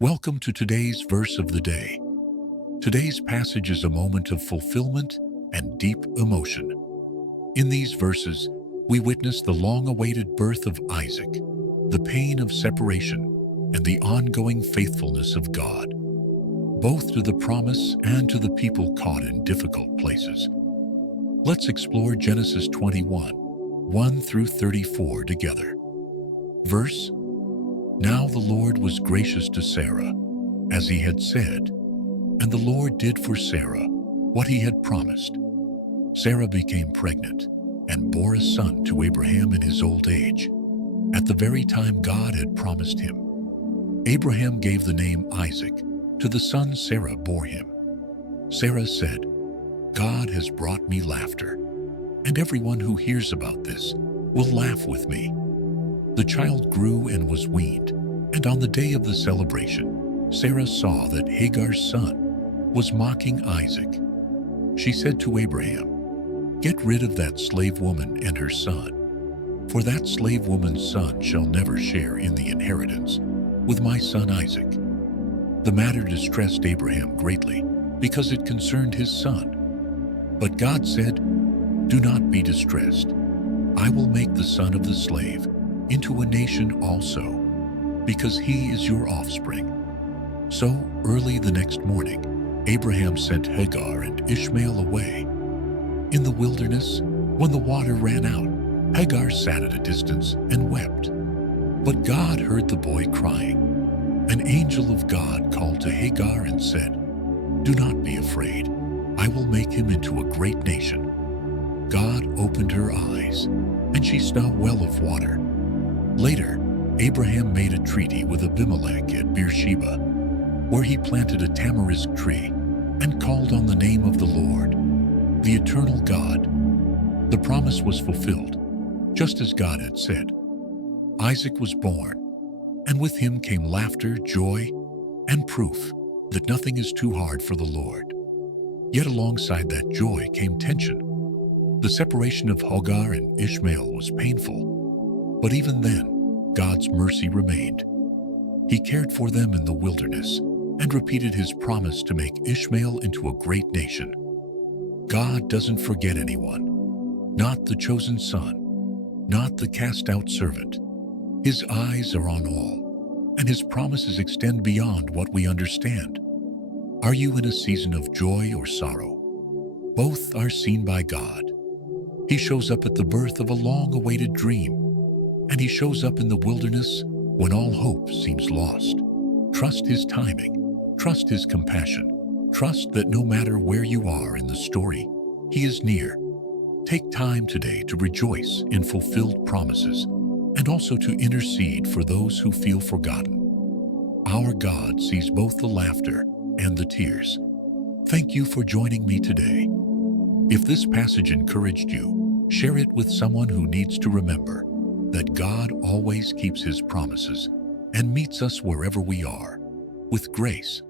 Welcome to today's verse of the day. Today's passage is a moment of fulfillment and deep emotion. In these verses, we witness the long-awaited birth of Isaac, the pain of separation, and the ongoing faithfulness of God, both to the promise and to the people caught in difficult places. Let's explore Genesis 21, 1 through 34 together. Verse: Now the Lord was gracious to Sarah, as he had said, and the Lord did for Sarah what he had promised. Sarah became pregnant and bore a son to Abraham in his old age, at the very time God had promised him. Abraham gave the name Isaac to the son Sarah bore him. Sarah said, "God has brought me laughter, and everyone who hears about this will laugh with me." The child grew and was weaned, and on the day of the celebration, Sarah saw that Hagar's son was mocking Isaac. She said to Abraham, "Get rid of that slave woman and her son, for that slave woman's son shall never share in the inheritance with my son Isaac." The matter distressed Abraham greatly because it concerned his son. But God said, "Do not be distressed. I will make the son of the slave into a nation also, because he is your offspring." So early the next morning, Abraham sent Hagar and Ishmael away. In the wilderness, when the water ran out, Hagar sat at a distance and wept. But God heard the boy crying. An angel of God called to Hagar and said, "Do not be afraid. I will make him into a great nation." God opened her eyes, and she saw a well of water. Later, Abraham made a treaty with Abimelech at Beersheba, where he planted a tamarisk tree and called on the name of the Lord, the eternal God. The promise was fulfilled, just as God had said. Isaac was born, and with him came laughter, joy, and proof that nothing is too hard for the Lord. Yet alongside that joy came tension. The separation of Hagar and Ishmael was painful, but even then, God's mercy remained. He cared for them in the wilderness and repeated his promise to make Ishmael into a great nation. God doesn't forget anyone, not the chosen son, not the cast-out servant. His eyes are on all, and his promises extend beyond what we understand. Are you in a season of joy or sorrow? Both are seen by God. He shows up at the birth of a long-awaited dream, and he shows up in the wilderness when all hope seems lost. Trust his timing. Trust his compassion. Trust that no matter where you are in the story, he is near. Take time today to rejoice in fulfilled promises and also to intercede for those who feel forgotten. Our God sees both the laughter and the tears. Thank you for joining me today. If this passage encouraged you, share it with someone who needs to remember that God always keeps his promises and meets us wherever we are with grace